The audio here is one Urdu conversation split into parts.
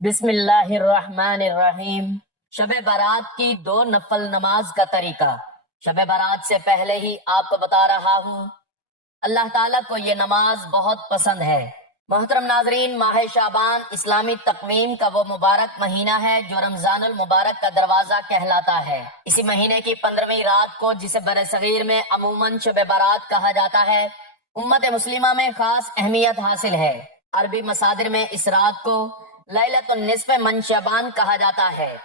بسم اللہ الرحمن الرحیم۔ شب برات کی 2 نفل نماز کا طریقہ شب برات سے پہلے ہی آپ کو بتا رہا ہوں۔ اللہ تعالیٰ کو یہ نماز بہت پسند ہے۔ محترم ناظرین، ماہ شعبان اسلامی تقویم کا وہ مبارک مہینہ ہے جو رمضان المبارک کا دروازہ کہلاتا ہے۔ اسی مہینے کی 15ویں رات کو، جسے برصغیر میں عموماً شب برات کہا جاتا ہے، امت مسلمہ میں خاص اہمیت حاصل ہے۔ عربی مصادر میں اس رات کو لیلۃ النصف من شعبان کہا جاتا ہے۔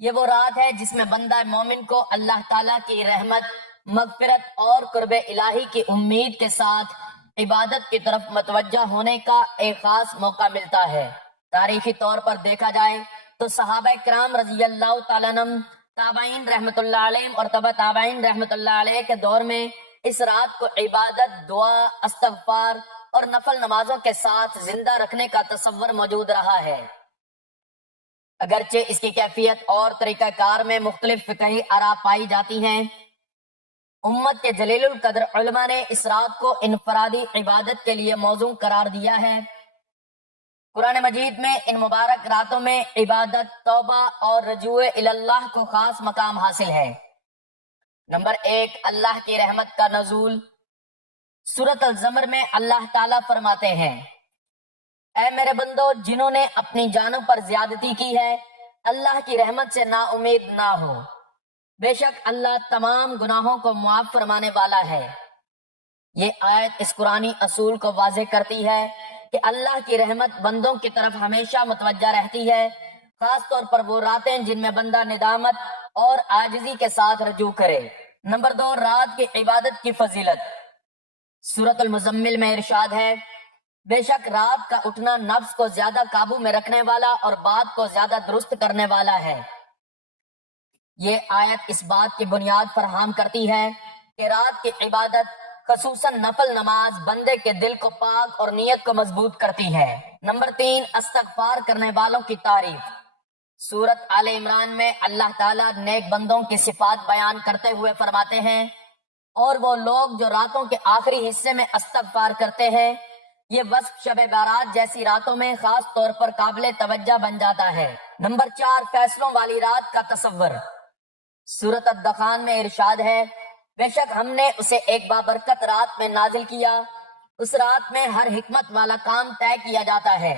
یہ وہ رات ہے جس میں بندہ مومن کو اللہ تعالیٰ کی رحمت، مغفرت اور قرب الہی کی امید کے ساتھ عبادت کی طرف متوجہ ہونے کا ایک خاص موقع ملتا ہے۔ تاریخی طور پر دیکھا جائے تو صحابہ کرام رضی اللہ تعالیٰ عنہم، تابعین رحمت اللہ علیہ اور تبع تابعین رحمت اللہ علیہ کے دور میں اس رات کو عبادت، دعا، استغفار اور نفل نمازوں کے ساتھ زندہ رکھنے کا تصور موجود رہا ہے۔ اگرچہ اس کی کیفیت اور طریقہ کار میں مختلف فقہی آراء پائی جاتی ہیں، امت کے جلیل القدر علماء نے اس رات کو انفرادی عبادت کے لیے موزوں قرار دیا ہے۔ قرآن مجید میں ان مبارک راتوں میں عبادت، توبہ اور رجوع اللہ کو خاص مقام حاصل ہے۔ نمبر 1، اللہ کی رحمت کا نزول۔ سورۃ الزمر میں اللہ تعالیٰ فرماتے ہیں: اے میرے بندو، جنہوں نے اپنی جانوں پر زیادتی کی ہے، اللہ کی رحمت سے نا امید نہ ہو۔ بے شک اللہ تمام گناہوں کو معاف فرمانے والا ہے۔ یہ آیت اس قرآنی اصول کو واضح کرتی ہے کہ اللہ کی رحمت بندوں کی طرف ہمیشہ متوجہ رہتی ہے، خاص طور پر وہ راتیں جن میں بندہ ندامت اور عاجزی کے ساتھ رجوع کرے۔ نمبر 2، رات کی عبادت کی فضیلت۔ سورۃ المزمل میں ارشاد ہے: بے شک رات کا اٹھنا نفس کو زیادہ قابو میں رکھنے والا اور بات کو زیادہ درست کرنے والا ہے۔ یہ آیت اس بات کی بنیاد فراہم کرتی ہے کہ رات کی عبادت، خصوصاً نفل نماز، بندے کے دل کو پاک اور نیت کو مضبوط کرتی ہے۔ نمبر 3، استغفار کرنے والوں کی تعریف۔ سورۃ آل عمران میں اللہ تعالیٰ نیک بندوں کی صفات بیان کرتے ہوئے فرماتے ہیں: اور وہ لوگ جو راتوں کے آخری حصے میں استغفار کرتے ہیں، یہ وصف شب برات جیسی راتوں میں خاص طور پر قابل توجہ بن جاتا ہے۔ نمبر 4، فیصلوں والی رات کا تصور۔ سورۃ الدخان میں ارشاد ہے: بے شک ہم نے اسے ایک بابرکت رات میں نازل کیا، اس رات میں ہر حکمت والا کام طے کیا جاتا ہے۔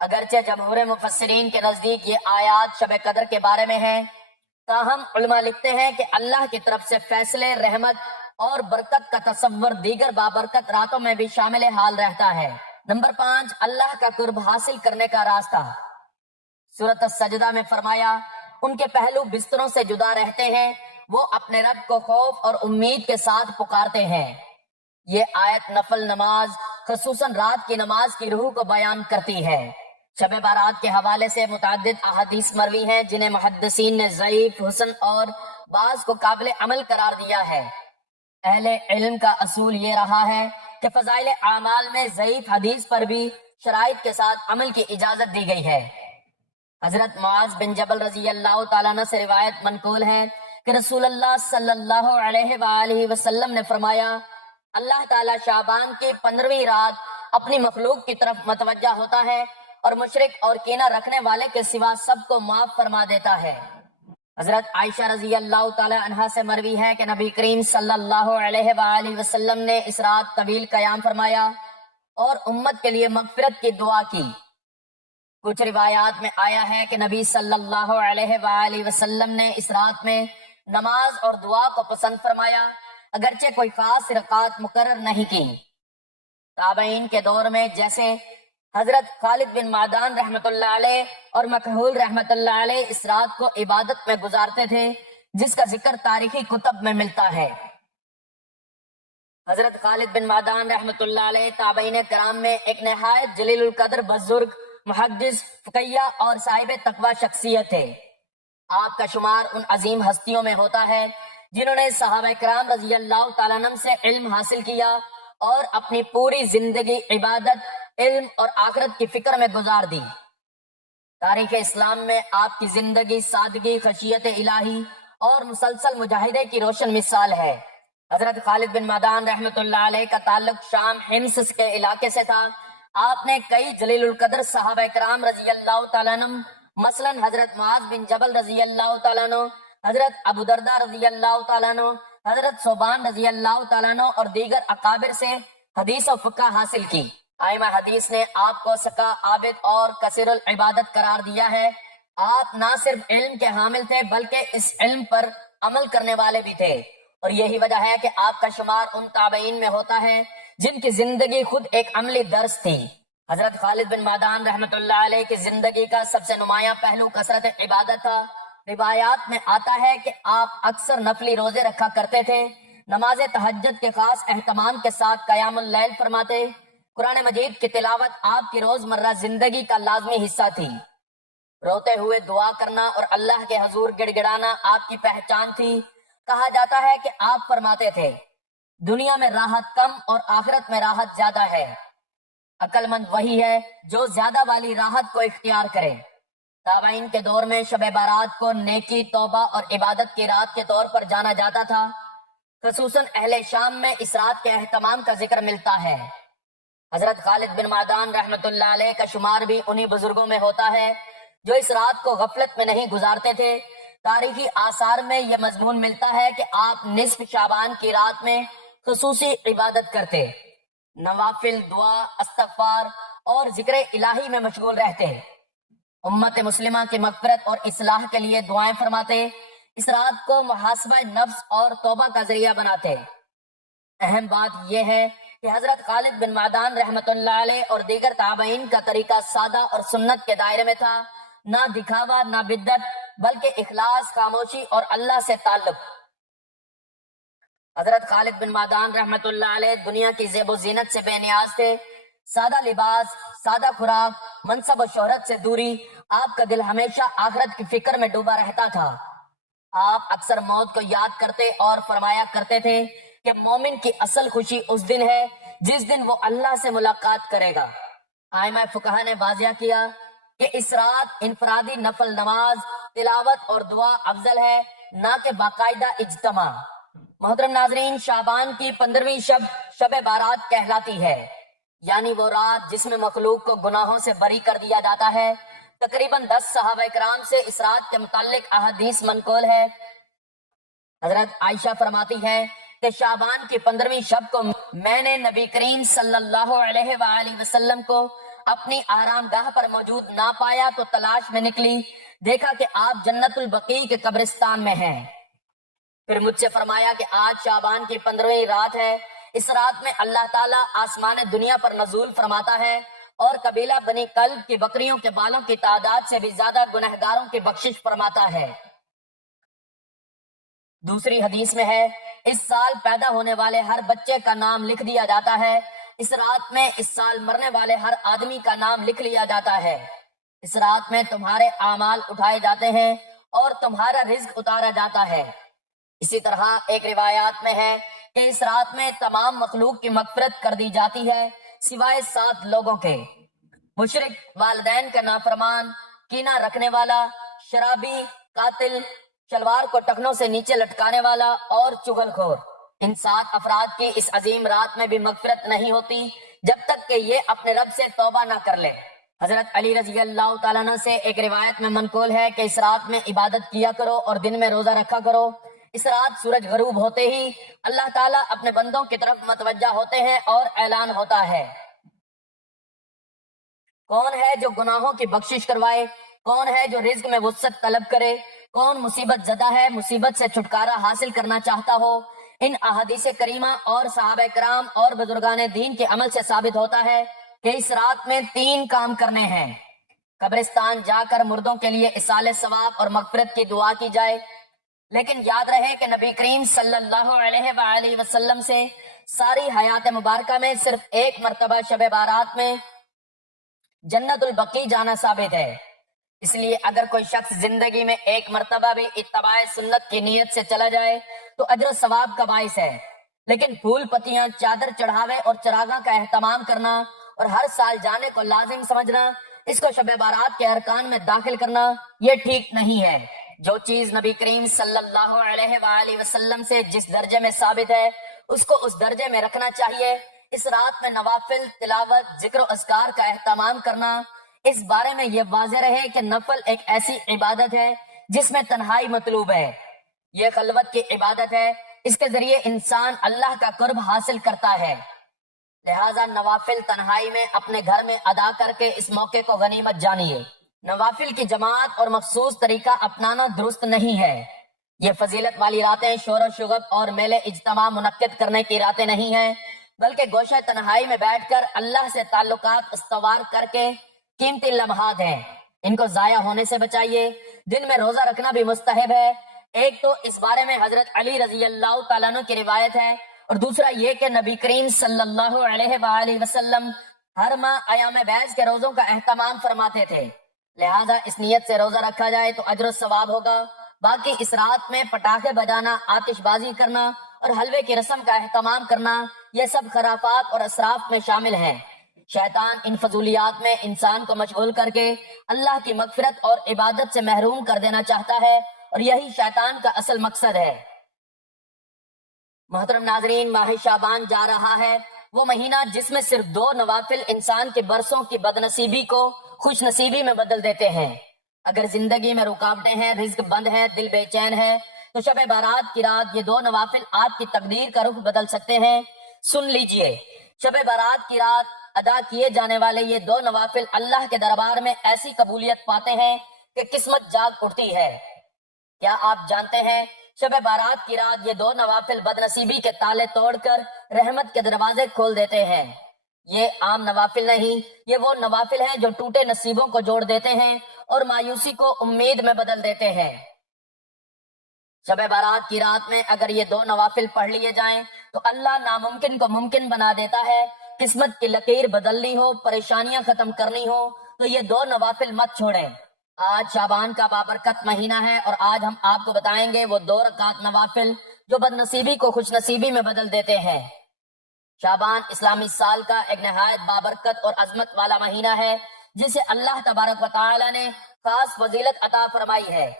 اگرچہ جمہور مفسرین کے نزدیک یہ آیات شب قدر کے بارے میں ہیں، تاہم علماء لکھتے ہیں کہ اللہ کی طرف سے فیصلے، رحمت اور برکت کا تصور دیگر بابرکت راتوں میں بھی شامل حال رہتا ہے۔ نمبر 5، اللہ کا قرب حاصل کرنے کا راستہ۔ سورۃ السجدہ میں فرمایا: ان کے پہلو بستروں سے جدا رہتے ہیں، وہ اپنے رب کو خوف اور امید کے ساتھ پکارتے ہیں۔ یہ آیت نفل نماز، خصوصاً رات کی نماز کی روح کو بیان کرتی ہے۔ شب برات کے حوالے سے متعدد احادیث مروی ہیں جنہیں محدثین نے ضعیف، حسن اور بعض کو قابل عمل قرار دیا ہے۔ اہل علم کا اصول یہ رہا ہے کہ فضائل اعمال میں ضعیف حدیث پر بھی شرائط کے ساتھ عمل کی اجازت دی گئی ہے۔ حضرت معاذ بن جبل رضی اللہ تعالیٰ عنہ سے روایت منقول ہے کہ رسول اللہ صلی اللہ علیہ وآلہ وسلم نے فرمایا: اللہ تعالیٰ شعبان کی 15ویں رات اپنی مخلوق کی طرف متوجہ ہوتا ہے اور مشرک اور کینہ رکھنے والے کے سوا سب کو معاف فرما دیتا ہے۔ حضرت عائشہ رضی اللہ تعالی عنہا سے مروی ہے کہ نبی کریم صلی اللہ علیہ وآلہ وسلم نے اس رات طویل قیام فرمایا اور امت کے لیے مغفرت کی دعا کی۔ کچھ روایات میں آیا ہے کہ نبی صلی اللہ علیہ وآلہ وسلم نے اس رات میں نماز اور دعا کو پسند فرمایا، اگرچہ کوئی خاص رکعات مقرر نہیں کی۔ تابعین کے دور میں جیسے حضرت خالد بن معدان رحمت اللہ علیہ اور مکحول رحمت اللہ علیہ اس رات کو عبادت میں گزارتے تھے، جس کا ذکر تاریخی کتب میں ملتا ہے۔ حضرت خالد بن معدان رحمت اللہ علیہ تابعین کرام میں ایک نہایت جلیل القدر بزرگ، محدث، فقیہ اور صاحب تقوی شخصیت تھے۔ آپ کا شمار ان عظیم ہستیوں میں ہوتا ہے جنہوں نے صحابہ کرام رضی اللہ تعالیٰ عنہم سے علم حاصل کیا اور اپنی پوری زندگی عبادت، علم اور آخرت کی فکر میں گزار دی۔ تاریخ اسلام میں آپ کی زندگی سادگی، خشیت الہی اور مسلسل مجاہدے کی روشن مثال ہے۔ حضرت خالد بن معدان رحمت اللہ علیہ کا تعلق شام، حمص کے علاقے سے تھا آپ نے کئی جلیل القدر صحابہ کرام رضی اللہ تعالیٰ عنہ مثلاً حضرت معاذ بن جبل رضی اللہ تعالیٰ عنہ، حضرت ابو درداء رضی اللہ تعالیٰ عنہ، حضرت صوبان رضی اللہ تعالیٰ عنہ اور دیگر اکابر سے حدیث و فقہ حاصل کی۔ ائمہ حدیث نے آپ کو سکا، عابد اور کثیر العبادت قرار دیا ہے۔ آپ نہ صرف علم کے حامل تھے بلکہ اس علم پر عمل کرنے والے بھی تھے، اور یہی وجہ ہے کہ آپ کا شمار ان تابعین میں ہوتا ہے جن کی زندگی خود ایک عملی درس تھی۔ حضرت خالد بن معدان رحمۃ اللہ علیہ کی زندگی کا سب سے نمایاں پہلو کثرت عبادت تھا۔ روایات میں آتا ہے کہ آپ اکثر نفلی روزے رکھا کرتے تھے، نماز تہجد کے خاص اہتمام کے ساتھ قیام اللیل فرماتے، قرآن مجید کی تلاوت آپ کی روزمرہ زندگی کا لازمی حصہ تھی، روتے ہوئے دعا کرنا اور اللہ کے حضور گڑ گڑانا آپ کی پہچان تھی۔ کہا جاتا ہے کہ آپ فرماتے تھے، دنیا میں راحت کم اور آخرت میں راحت زیادہ ہے، عقل مند وہی ہے جو زیادہ والی راحت کو اختیار کرے۔ تابعین کے دور میں شب بارات کو نیکی، توبہ اور عبادت کی رات کے طور پر جانا جاتا تھا۔ خصوصاً اہل شام میں اس رات کے اہتمام کا ذکر ملتا ہے۔ حضرت خالد بن معدان رحمۃ اللہ علیہ کا شمار بھی انہی بزرگوں میں ہوتا ہے جو اس رات کو غفلت میں نہیں گزارتے تھے۔ تاریخی آثار میں یہ مضمون ملتا ہے کہ آپ نصف شعبان کی رات میں خصوصی عبادت کرتے، نوافل، دعا، استغفار اور ذکر الہی میں مشغول رہتے، امت مسلمہ کی مغفرت اور اصلاح کے لیے دعائیں فرماتے، اس رات کو محاسبہ نفس اور توبہ کا ذریعہ بناتے۔ اہم بات یہ ہے کہ حضرت خالد بن معدان رحمۃ اللہ علیہ اور دیگر تابعین کا طریقہ سادہ اور سنت کے دائرے میں تھا، نہ دکھاوا، نہ بدعت، بلکہ اخلاص، خاموشی اور اللہ سے تعلق۔ حضرت خالد بن معدان رحمۃ اللہ علیہ دنیا کی زیب و زینت سے بے نیاز تھے۔ سادہ لباس، سادہ خوراک، منصب و شہرت سے دوری، آپ کا دل ہمیشہ آخرت کی فکر میں ڈوبا رہتا تھا۔ آپ اکثر موت کو یاد کرتے اور فرمایا کرتے تھے کہ مومن کی اصل خوشی اس دن ہے جس دن وہ اللہ سے ملاقات کرے گا۔ ائمہ فقہ نے واضح کیا کہ اس رات انفرادی نفل نماز، تلاوت اور دعا افضل ہے، نہ کہ باقاعدہ اجتماع۔ محترم ناظرین، شعبان کی 15ویں شب شب بارات کہلاتی ہے، یعنی وہ رات جس میں مخلوق کو گناہوں سے بری کر دیا جاتا ہے۔ تقریباً 10 صحابہ کرام سے اس رات کے متعلق احادیث منقول ہے۔ حضرت عائشہ فرماتی ہے کہ شعبان کی 15ویں شب کو میں نے نبی کریم صلی اللہ علیہ وآلہ وسلم کو اپنی آرام گاہ پر موجود نہ پایا تو تلاش میں نکلی، دیکھا کہ آپ جنت البقیع کے قبرستان میں ہیں۔ پھر مجھ سے فرمایا کہ آج شعبان کی 15ویں رات ہے، اس رات میں اللہ تعالیٰ آسمان دنیا پر نزول فرماتا ہے اور قبیلہ بنی کلب کی بکریوں کے بالوں کی تعداد سے بھی زیادہ گنہگاروں کی بخشش فرماتا ہے۔ دوسری حدیث میں ہے، اس سال پیدا ہونے والے ہر بچے کا نام لکھ دیا جاتا ہے، اس رات میں اس سال مرنے والے ہر آدمی کا نام لکھ لیا جاتا ہے، اس رات میں تمہارے اعمال اٹھائے جاتے ہیں اور تمہارا رزق اتارا جاتا ہے۔ اسی طرح ایک روایات میں ہے کہ اس رات میں تمام مخلوق کی مغفرت کر دی جاتی ہے سوائے 7 لوگوں کے: مشرک، والدین کا نافرمان، کینہ رکھنے والا، شرابی، قاتل، شلوار کو ٹخنوں سے نیچے لٹکانے والا اور چغل خور۔ ان 7 افراد کی اس عظیم رات میں بھی مغفرت نہیں ہوتی جب تک کہ یہ اپنے رب سے توبہ نہ کر لے۔ حضرت علی رضی اللہ تعالیٰ عنہ سے ایک روایت میں منقول ہے کہ اس رات میں عبادت کیا کرو اور دن میں روزہ رکھا کرو۔ اس رات سورج غروب ہوتے ہی اللہ تعالیٰ اپنے بندوں کی طرف متوجہ ہوتے ہیں اور اعلان ہوتا ہے، کون ہے جو گناہوں کی بخشش کروائے، کون ہے جو رزق میں وسعت طلب کرے، کون مصیبت زدہ ہے، مصیبت سے چھٹکارا حاصل کرنا چاہتا ہو۔ ان احادیث کریمہ اور صحابہ کرام اور بزرگان دین کے عمل سے ثابت ہوتا ہے کہ اس رات میں 3 کام کرنے ہیں: قبرستان جا کر مردوں کے لیے ایصال ثواب اور مغفرت کی دعا کی جائے، لیکن یاد رہے کہ نبی کریم صلی اللہ علیہ وآلہ وسلم سے ساری حیات مبارکہ میں صرف ایک مرتبہ شب بارات میں جنت البقیع جانا ثابت ہے۔ اس لیے اگر کوئی شخص زندگی میں ایک مرتبہ بھی اتباع سنت کی نیت سے چلا جائے تو اجر و ثواب کا باعث ہے، لیکن پھول پتیاں، چادر چڑھاوے اور چراغاں کا اہتمام کرنا اور ہر سال جانے کو لازم سمجھنا، اس کو شب بارات کے ارکان میں داخل کرنا، یہ ٹھیک نہیں ہے۔ جو چیز نبی کریم صلی اللہ علیہ وآلہ وسلم سے جس درجے میں ثابت ہے اس کو اس درجے میں رکھنا چاہیے۔ اس رات میں نوافل تلاوت ذکر و اذکار کا اہتمام کرنا، اس بارے میں یہ واضح رہے کہ نفل ایک ایسی عبادت ہے جس میں تنہائی مطلوب ہے، یہ خلوت کی عبادت ہے، اس کے ذریعے انسان اللہ کا قرب حاصل کرتا ہے، لہٰذا نوافل تنہائی میں اپنے گھر میں ادا کر کے اس موقع کو غنیمت جانیے۔ نوافل کی جماعت اور مخصوص طریقہ اپنانا درست نہیں ہے، یہ فضیلت والی راتیں شور و شغب اور میلے اجتماع منعقد کرنے کی راتیں نہیں ہیں، بلکہ گوشہ تنہائی میں بیٹھ کر اللہ سے تعلقات استوار کر کے قیمتی لمحات ہیں، ان کو ضائع ہونے سے بچائیے۔ دن میں روزہ رکھنا بھی مستحب ہے، ایک تو اس بارے میں حضرت علی رضی اللہ تعالیٰ عنہ کی روایت ہے، اور دوسرا یہ کہ نبی کریم صلی اللہ علیہ وآلہ وسلم ہر ماہ ایام بیض کے روزوں کا اہتمام فرماتے تھے، لہٰذا اس نیت سے روزہ رکھا جائے تو اجر و ثواب ہوگا۔ باقی اس رات میں پٹاخے بجانا، آتش بازی کرنا اور حلوے کی رسم کا اہتمام کرنا، یہ سب خرافات اور اسراف میں شامل ہیں۔ شیطان ان فضولیات میں انسان کو مشغول کر کے اللہ کی مغفرت اور عبادت سے محروم کر دینا چاہتا ہے، اور یہی شیطان کا اصل مقصد ہے۔ محترم ناظرین، ماہ شعبان جا رہا ہے، وہ مہینہ جس میں صرف 2 نوافل انسان کے برسوں کی بدنصیبی کو خوش نصیبی میں بدل دیتے ہیں۔ اگر زندگی میں رکاوٹیں ہیں، رزق بند ہے، دل بے چین ہے، تو شب بارات کی رات یہ 2 نوافل آپ کی تقدیر کا رخ بدل سکتے ہیں۔ سن لیجئے، شب بارات کی رات ادا کیے جانے والے یہ 2 نوافل اللہ کے دربار میں ایسی قبولیت پاتے ہیں کہ قسمت جاگ اٹھتی ہے۔ کیا آپ جانتے ہیں شب بارات کی رات یہ 2 نوافل بدنصیبی کے تالے توڑ کر رحمت کے دروازے کھول دیتے ہیں؟ یہ عام نوافل نہیں، یہ وہ نوافل ہیں جو ٹوٹے نصیبوں کو جوڑ دیتے ہیں اور مایوسی کو امید میں بدل دیتے ہیں۔ شب بارات کی رات میں اگر یہ 2 نوافل پڑھ لیے جائیں تو اللہ ناممکن کو ممکن بنا دیتا ہے۔ قسمت کی لکیر بدلنی ہو، پریشانیاں ختم کرنی ہو تو یہ 2 نوافل مت چھوڑیں۔ آج شعبان کا بابرکت مہینہ ہے اور آج ہم آپ کو بتائیں گے وہ 2 رکعت نوافل جو بدنصیبی کو خوش نصیبی میں بدل دیتے ہیں۔ شعبان اسلامی سال کا ایک نہایت بابرکت اور عظمت والا مہینہ ہے جسے اللہ تبارک و تعالی نے خاص فضیلت عطا فرمائی ہے۔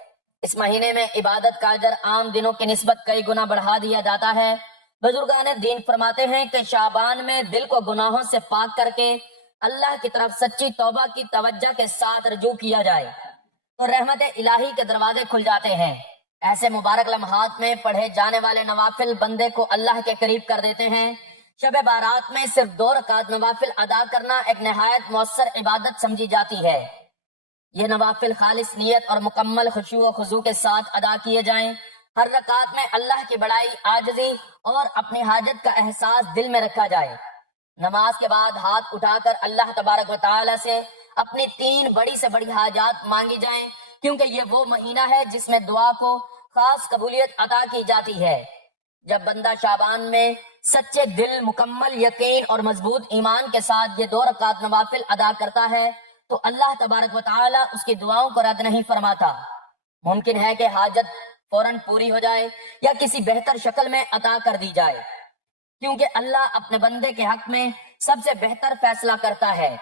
اس مہینے میں عبادت کا اجر عام دنوں کی نسبت کئی گنا بڑھا دیا جاتا ہے۔ بزرگان دین فرماتے ہیں کہ شعبان میں دل کو گناہوں سے پاک کر کے اللہ کی طرف سچی توبہ کی توجہ کے ساتھ رجوع کیا جائے تو رحمت الہی کے دروازے کھل جاتے ہیں۔ ایسے مبارک لمحات میں پڑھے جانے والے نوافل بندے کو اللہ کے قریب کر دیتے ہیں۔ شب بارات میں صرف 2 رکعت نوافل ادا کرنا ایک نہایت مؤثر عبادت سمجھی جاتی ہے۔ یہ نوافل خالص نیت اور مکمل خشوع و خضوع کے ساتھ ادا کیے جائیں۔ ہر رکعت میں اللہ کی بڑائی، عاجزی اور اپنی حاجت کا احساس دل میں رکھا جائے۔ نماز کے بعد ہاتھ اٹھا کر اللہ تبارک و تعالی سے اپنی 3 بڑی سے بڑی حاجات مانگی جائیں، کیونکہ یہ وہ مہینہ ہے جس میں دعا کو خاص قبولیت عطا کی جاتی ہے۔ جب بندہ شعبان میں سچے دل، مکمل یقین اور مضبوط ایمان کے ساتھ یہ 2 رکعت نوافل ادا کرتا ہے تو اللہ تبارک و تعالی اس کی دعاؤں کو رد نہیں فرماتا۔ ممکن ہے کہ حاجت فوراً پوری ہو جائے یا کسی بہتر شکل میں عطا کر دی جائے، کیونکہ اللہ اپنے بندے کے حق میں سب سے بہتر فیصلہ کرتا ہے۔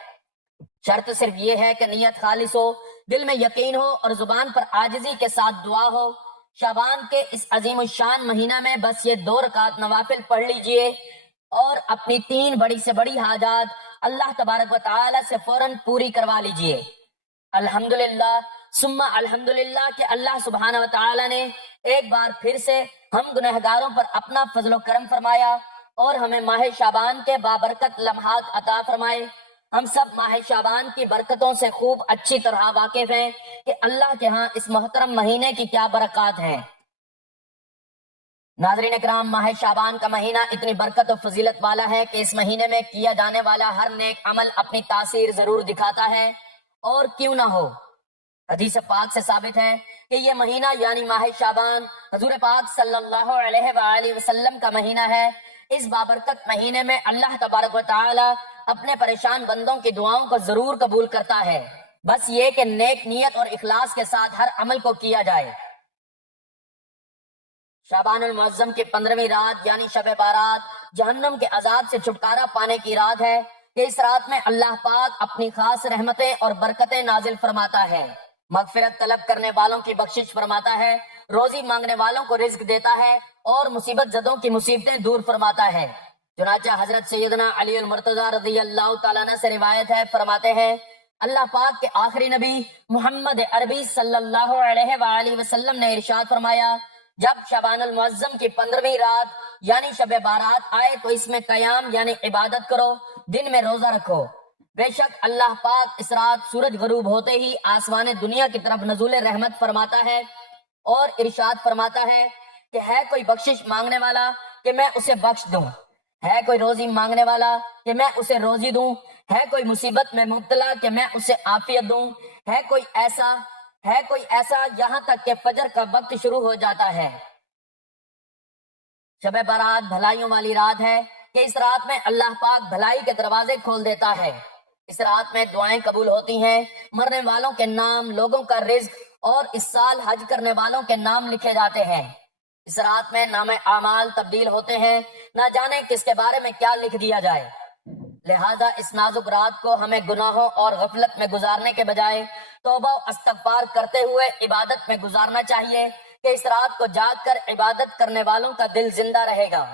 شرط صرف یہ ہے کہ نیت خالص ہو، دل میں یقین ہو اور زبان پر عاجزی کے ساتھ دعا ہو۔ شعبان کے اس عظیم الشان مہینہ میں بس یہ 2 رکعت نوافل پڑھ لیجئے اور اپنی 3 بڑی سے بڑی حاجات اللہ تبارک و تعالی سے فوراً پوری کروا لیجئے۔ الحمدللہ ثم الحمدللہ کہ اللہ سبحانہ و تعالی نے ایک بار پھر سے ہم گنہگاروں پر اپنا فضل و کرم فرمایا اور ہمیں ماہ شعبان کے بابرکت لمحات عطا فرمائے۔ ہم سب ماہ شعبان کی برکتوں سے خوب اچھی طرح واقف ہیں کہ اللہ کے ہاں اس محترم مہینے کی کیا برکات ہیں۔ ناظرین اکرام، ماہ شعبان کا مہینہ اتنی برکت و فضیلت والا ہے کہ اس مہینے میں کیا جانے والا ہر نیک عمل اپنی تاثیر ضرور دکھاتا ہے، اور کیوں نہ ہو۔ حدیث پاک سے ثابت ہے کہ یہ مہینہ یعنی ماہ شعبان حضور پاک صلی اللہ علیہ وآلہ وسلم کا مہینہ ہے۔ اس بابرکت مہینے میں اللہ تبارک و تعالی اپنے پریشان بندوں کی دعاؤں کو ضرور قبول کرتا ہے، بس یہ کہ نیک نیت اور اخلاص کے ساتھ ہر عمل کو کیا جائے۔ شعبان المعظم کی 15ویں رات یعنی شب بارات جہنم کے عذاب سے چھٹکارا پانے کی رات ہے کہ اس رات میں اللہ پاک اپنی خاص رحمتیں اور برکتیں نازل فرماتا ہے، مغفرت طلب کرنے والوں کی بخشش فرماتا ہے، روزی مانگنے والوں کو رزق دیتا ہے اور مصیبت زدوں کی مصیبتیں دور فرماتا ہے۔ چنانچہ حضرت سیدنا علی المرتضی رضی اللہ تعالیٰ عنہ سے روایت ہے، فرماتے ہیں اللہ پاک کے آخری نبی محمد عربی صلی اللہ علیہ وآلہ وسلم نے ارشاد فرمایا، جب شعبان المعظم کی 15ویں رات یعنی شب بارات آئے تو اس میں قیام یعنی عبادت کرو، دن میں روزہ رکھو۔ بے شک اللہ پاک اس رات سورج غروب ہوتے ہی آسمان دنیا کی طرف نزول رحمت فرماتا ہے اور ارشاد فرماتا ہے کہ ہے کوئی بخشش مانگنے والا کہ میں اسے بخش دوں، ہے کوئی روزی مانگنے والا کہ میں اسے روزی دوں، ہے کوئی مصیبت میں مبتلا کہ میں اسے عافیت دوں، ہے کوئی ایسا یہاں تک کہ فجر کا وقت شروع ہو جاتا ہے۔ شب بارات بھلائیوں والی رات ہے کہ اس رات میں اللہ پاک بھلائی کے دروازے کھول دیتا ہے۔ اس رات میں دعائیں قبول ہوتی ہیں، مرنے والوں کے نام، لوگوں کا رزق اور اس سال حج کرنے والوں کے نام لکھے جاتے ہیں۔ اس رات میں نام اعمال تبدیل ہوتے ہیں، نہ جانے کس کے بارے میں کیا لکھ دیا جائے۔ لہذا اس نازک رات کو ہمیں گناہوں اور غفلت میں گزارنے کے بجائے توبہ و استغفار کرتے ہوئے عبادت میں گزارنا چاہیے کہ اس رات کو جاگ کر عبادت کرنے والوں کا دل زندہ رہے گا،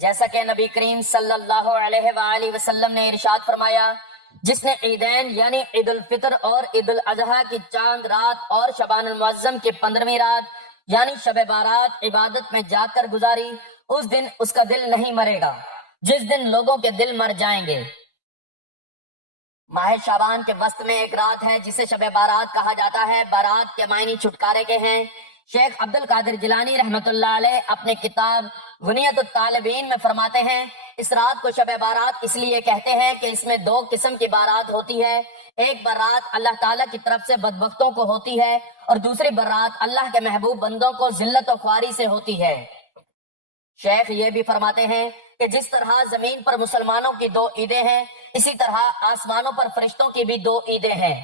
جیسا کہ نبی کریم صلی اللہ علیہ وآلہ وسلم نے ارشاد فرمایا، جس نے عیدین یعنی عید الفطر اور عید الاضحیٰ کی چاند رات اور شعبان المعظم کی 15ویں رات یعنی شب بارات عبادت میں جا کر گزاری، اس دن اس کا دل نہیں مرے گا جس دن لوگوں کے دل مر جائیں گے۔ ماہ شعبان کے وسط میں ایک رات ہے جسے شب بارات کہا جاتا ہے۔ بارات کے معنی چھٹکارے کے ہیں۔ شیخ عبد القادر جیلانی رحمۃ اللہ علیہ اپنے کتاب غنیت الطالبین میں فرماتے ہیں، اس رات کو شب بارات اس لیے کہتے ہیں کہ اس میں 2 قسم کی بارات ہوتی ہے، ایک بارات اللہ تعالیٰ کی طرف سے بدبختوں کو ہوتی ہے اور دوسری بارات اللہ کے محبوب بندوں کو ذلت و خواری سے ہوتی ہے۔ شیخ یہ بھی فرماتے ہیں کہ جس طرح زمین پر مسلمانوں کی 2 عیدیں ہیں، اسی طرح آسمانوں پر فرشتوں کی بھی 2 عیدیں ہیں۔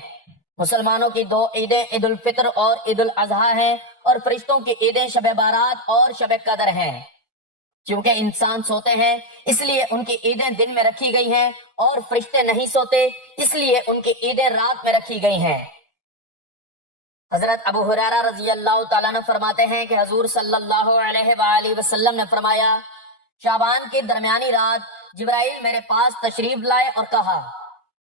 مسلمانوں کی 2 عیدیں عید الفطر اور عید الاضحیٰ ہیں اور فرشتوں کی عیدیں شب بارات اور شب قدر ہیں۔ چونکہ انسان سوتے ہیں اس لیے ان کی عیدیں دن میں رکھی گئی ہیں اور فرشتے نہیں سوتے اس لیے ان کی عیدیں رات میں رکھی گئی ہیں۔ حضرت ابو ہریرہ رضی اللہ تعالیٰ عنہ فرماتے ہیں کہ حضور صلی اللہ علیہ وآلہ وسلم نے فرمایا، شعبان کی درمیانی رات جبرائیل میرے پاس تشریف لائے اور کہا،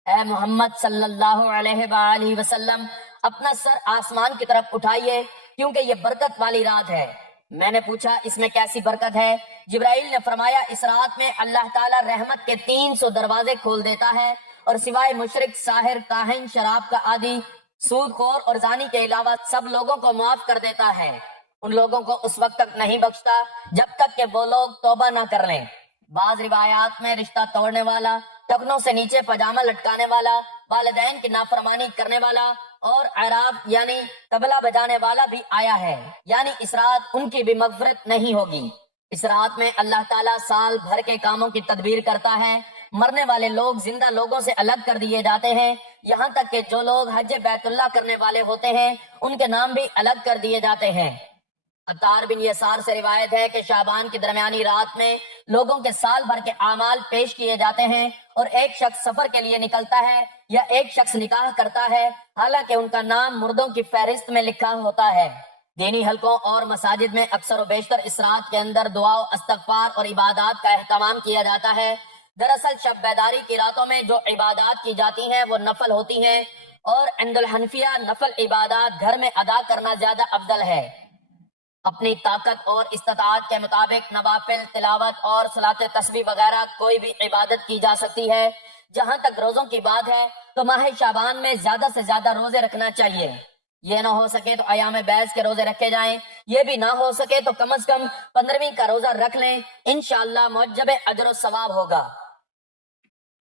اے محمد صلی اللہ علیہ وآلہ وسلم، اپنا سر آسمان کی طرف اٹھائیے کیونکہ یہ برکت والی رات ہے۔ میں نے پوچھا اس میں کیسی برکت ہے؟ جبرائیل نے فرمایا، اس رات میں اللہ تعالیٰ رحمت کے 300 دروازے کھول دیتا ہے اور سوائے مشرک، ساحر، کاہن، شراب کا عادی، سود خور اور زانی کے علاوہ سب لوگوں کو معاف کر دیتا ہے۔ ان لوگوں کو اس وقت تک نہیں بخشتا جب تک کہ وہ لوگ توبہ نہ کر لیں۔ بعض روایات میں رشتہ توڑنے والا، ٹخنوں سے نیچے پاجامہ لٹکانے والا، والدین کی نافرمانی کرنے والا اور عراف یعنی طبلہ بجانے والا بھی آیا ہے، یعنی اس رات ان کی بھی مغفرت نہیں ہوگی۔ اس رات میں اللہ تعالیٰ سال بھر کے کاموں کی تدبیر کرتا ہے۔ مرنے والے لوگ زندہ لوگوں سے الگ کر دیے جاتے ہیں، یہاں تک کہ جو لوگ حج بیت اللہ کرنے والے ہوتے ہیں ان کے نام بھی الگ کر دیے جاتے ہیں۔ عطار بن یسار سے روایت ہے کہ شعبان کی درمیانی رات میں لوگوں کے سال بھر کے اعمال پیش کیے جاتے ہیں اور ایک شخص سفر کے لیے نکلتا ہے یا ایک شخص نکاح کرتا ہے، حالانکہ ان کا نام مردوں کی فہرست میں لکھا ہوتا ہے۔ دینی حلقوں اور مساجد میں اکثر و بیشتر اس رات کے اندر دعا و استغفار اور عبادات کا اہتمام کیا جاتا ہے۔ دراصل شب بیداری کی راتوں میں جو عبادات کی جاتی ہیں وہ نفل ہوتی ہیں اور عند الحنفیہ نفل عبادات گھر میں ادا کرنا زیادہ افضل ہے۔ اپنی طاقت اور استطاعت کے مطابق نوافل، تلاوت اور صلاۃ تسبیح وغیرہ کوئی بھی عبادت کی جا سکتی ہے۔ جہاں تک روزوں کی بات ہے تو ماہ شعبان میں زیادہ سے زیادہ روزے رکھنا چاہیے۔ یہ نہ ہو سکے تو ایام بیض کے روزے رکھے جائیں، یہ بھی نہ ہو سکے تو کم از کم 15ویں کا روزہ رکھ لیں، انشاءاللہ موجب اجر و ثواب ہوگا۔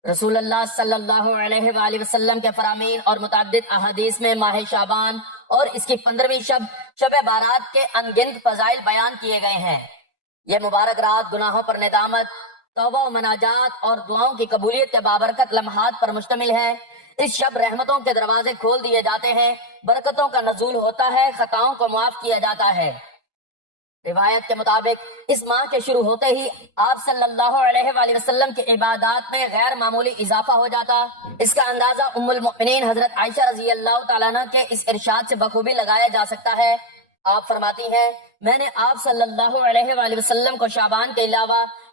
رسول اللہ صلی اللہ علیہ وآلہ وسلم کے فرامین اور متعدد احادیث میں ماہ شعبان اور اس کی 15ویں شب بارات کے انگنت فضائل بیان کیے گئے ہیں۔ یہ مبارک رات گناہوں پر ندامت، توبہ و مناجات اور دعاؤں کی قبولیت کے بابرکت لمحات پر مشتمل ہے۔ اس شب رحمتوں کے دروازے کھول دیے جاتے ہیں، برکتوں کا نزول ہوتا ہے، خطاؤں کو معاف کیا جاتا ہے۔ روایت کے مطابق اس ماہ کے شروع ہوتے ہی آپ صلی اللہ علیہ وآلہ وسلم کی عبادات میں غیر معمولی اضافہ ہو جاتا۔ اس کا اندازہ ام المؤمنین حضرت عائشہ رضی اللہ تعالیٰ عنہ کے اس ارشاد سے بخوبی لگایا جا سکتا ہے۔ آپ فرماتی ہیں، میں نے آپ صلی اللہ علیہ وآلہ وسلم کو شعبان کے علاوہ